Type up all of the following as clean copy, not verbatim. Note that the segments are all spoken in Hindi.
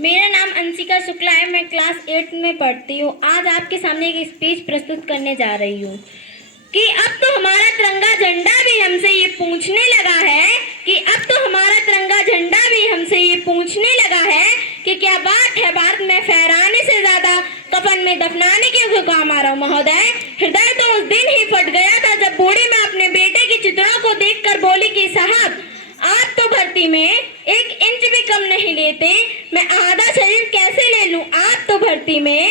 मेरा नाम अंशिका शुक्ला है। मैं क्लास 8 में पढ़ती हूँ। आज आपके सामने एक स्पीच प्रस्तुत करने जा रही हूँ कि अब तो हमारा तिरंगा झंडा भी हमसे ये पूछने लगा है कि क्या बात है, भारत में फहराने से ज्यादा कफन में दफनाने के क्यों काम आ रहा हूँ। महोदय, हृदय तो उस दिन ही फट गया था जब बूढ़ी माँ अपने बेटे की चित्रों को देखकर बोली कि साहब, आप तो भर्ती में 1 इंच भी कम नहीं लेते, मैं आधा शरीर कैसे ले लूं। आप तो भर्ती में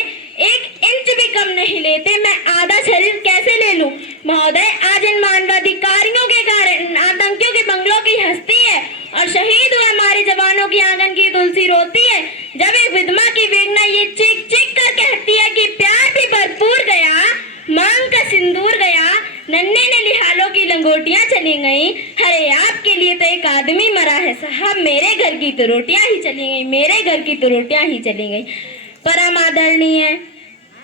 1 इंच भी कम नहीं लेते, मैं आधा शरीर कैसे ले लूं। महोदय, आज इन मानवाधिकारियों के कारण आतंकियों के बंगलों की हस्ती है और शहीद हुए हमारे जवानों की आंगन की तुलसी रोती है। जब एक विधवा की वेदना ये चीख चीख कर कहती है कि प्यार भी भरपूर गया, मांग का सिंदूर गया, नन्हे ने लिहालों की लंगोटियां चली गई। अरे आपके लिए तो एक आदमी मरा है साहब, मेरे घर की तो रोटियां ही चली गई, मेरे घर की तो रोटियां ही चली गई। परम आदरणीय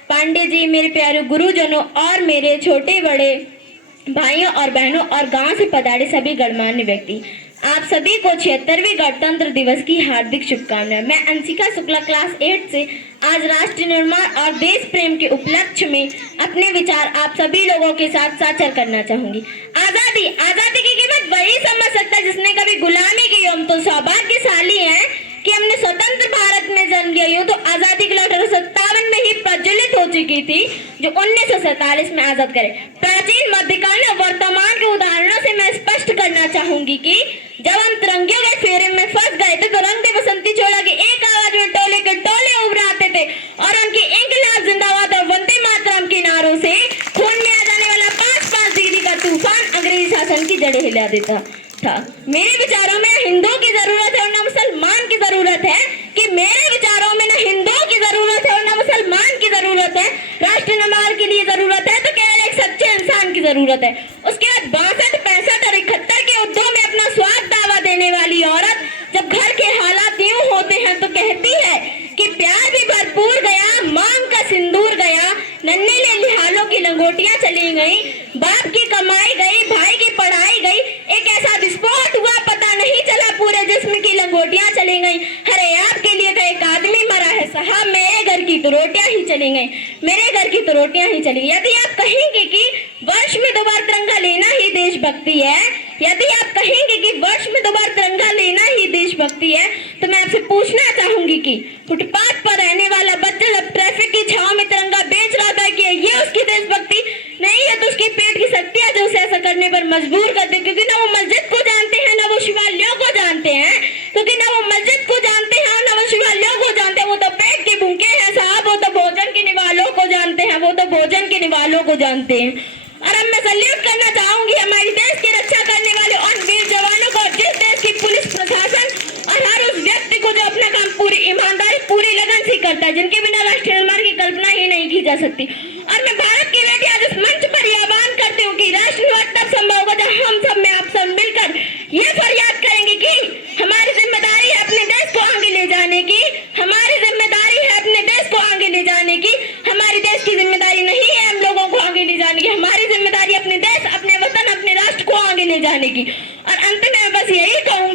पांडे जी, मेरे प्यारे गुरुजनों और मेरे छोटे बड़े भाइयों और बहनों और गांव से पधारे सभी गणमान्य व्यक्ति, आप सभी को 76वें गणतंत्र दिवस की हार्दिक शुभकामनाएं। मैं अंशिका शुक्ला क्लास 8 से आज राष्ट्र निर्माण और देश प्रेम के उपलक्ष्य में अपने विचार आप सभी लोगों के साथ साझा करना चाहूंगी। आजादी की कीमत वही समझ सकता है जिसने कभी गुलामी की। हम तो सौभाग्यशाली हैं कि हमने स्वतंत्र भारत में जन्म लिया। यूं तो आजादी के 1857 में ही प्रज्वलित हो चुकी थी, जो 1947 में आजाद करे। प्राचीन, मध्यकाल और वर्तमान के उदाहरणों से मैं स्पष्ट करना चाहूंगी कि जब हम तिरंगियों के फेरे में फंस गए थे तो रंग दे बसंती छोड़ा कि एक आवाज में टोले के टोले उभराते थे और उनकी इंकलाब जिंदाबाद और वंदे मातरम के नारों से खून में आ जाने वाला 5-5 डिग्री का तूफान अंग्रेजी शासन की जड़ें हिला देता था। मेरे विचारों में हिंदू की जरूरत है और न मुसलमान की जरूरत है, कि मेरे विचारों में न हिंदुओं की जरूरत है और न मुसलमान की जरूरत है। राष्ट्र निर्माण के लिए जरूरत है तो केवल एक सच्चे इंसान की जरूरत है। उसके बाद 62, 65 और 71 के युद्धों में अपना स्वार्थ दावा देने वाली औरत जब घर के हालात यूं होते हैं तो कहती है कि प्यार भी भरपूर गया, मांग का सिंदूर गया, नन्हे ले लिहालों की लंगोटियां चली गई, बाप की कमाई गई, भाई की पढ़ाई गई, एक ऐसा विस्फोट हुआ पता नहीं चला, पूरे जिस्म की लंगोटियां चली गई। अरे आपके लिए तो एक आदमी मरा है साहब, मेरे घर की तो रोटियां ही चली गई, मेरे घर की तो रोटियां ही चली गई। यदि आप कहेंगे कि वर्ष में 2 बार तिरंगा लेना ही देशभक्ति है, यदि आप कहेंगे कि वर्ष में 2 बार तिरंगा लेना ही देशभक्ति है, तो मैं आपसे पूछना चाहूंगी कि फुटपाथ पर रहने वाला बच्चा जब ट्रैफिक की छांव में तिरंगा बेच रहा था, कि ये उसकी देशभक्ति नहीं है, तो उसकी पेट की शक्तियां जो उसे ऐसा करने पर मजबूर कर दे, क्योंकि ना वो मस्जिद को जानते हैं, ना वो शिवालयों को जानते हैं, क्योंकि ना वो मस्जिद को जानते हैं, ना वो शिवालयों को जानते हैं। वो तो पेट के भूखे हैं साहब, वो तो भोजन के निवालों को जानते हैं, वो तो भोजन के निवालों को जानते हैं। और अब मैं सल्यूट करना चाहूंगी हमारी देश की रक्षा करने वाले उन वीर जवानों को, जिस देश की पुलिस प्रशासन और हर उस व्यक्ति को जो अपना काम पूरी ईमानदारी, पूरी लगन से करता है, जिनके बिना राष्ट्र निर्माण की कल्पना ही नहीं की जा सकती। और मैं भारत की बेटी आज इस मंच पर यह आह्वान करती हूँ कि राष्ट्र निर्माण तब संभव होगा जब हम सब में आप सब मिलकर ये फरियाद करेंगे कि हमारी जिम्मेदारी है अपने देश को आगे ले जाने की, हमारी जिम्मेदारी है अपने देश को आगे ले जाने की। हमारी देश की जिम्मेदारी नहीं है हम लोगों को आगे ले जाने की, हमारी जिम्मेदारी अपने देश, अपने वतन, अपने राष्ट्र को आगे ले जाने की। और अंत में मैं बस यही कहूँ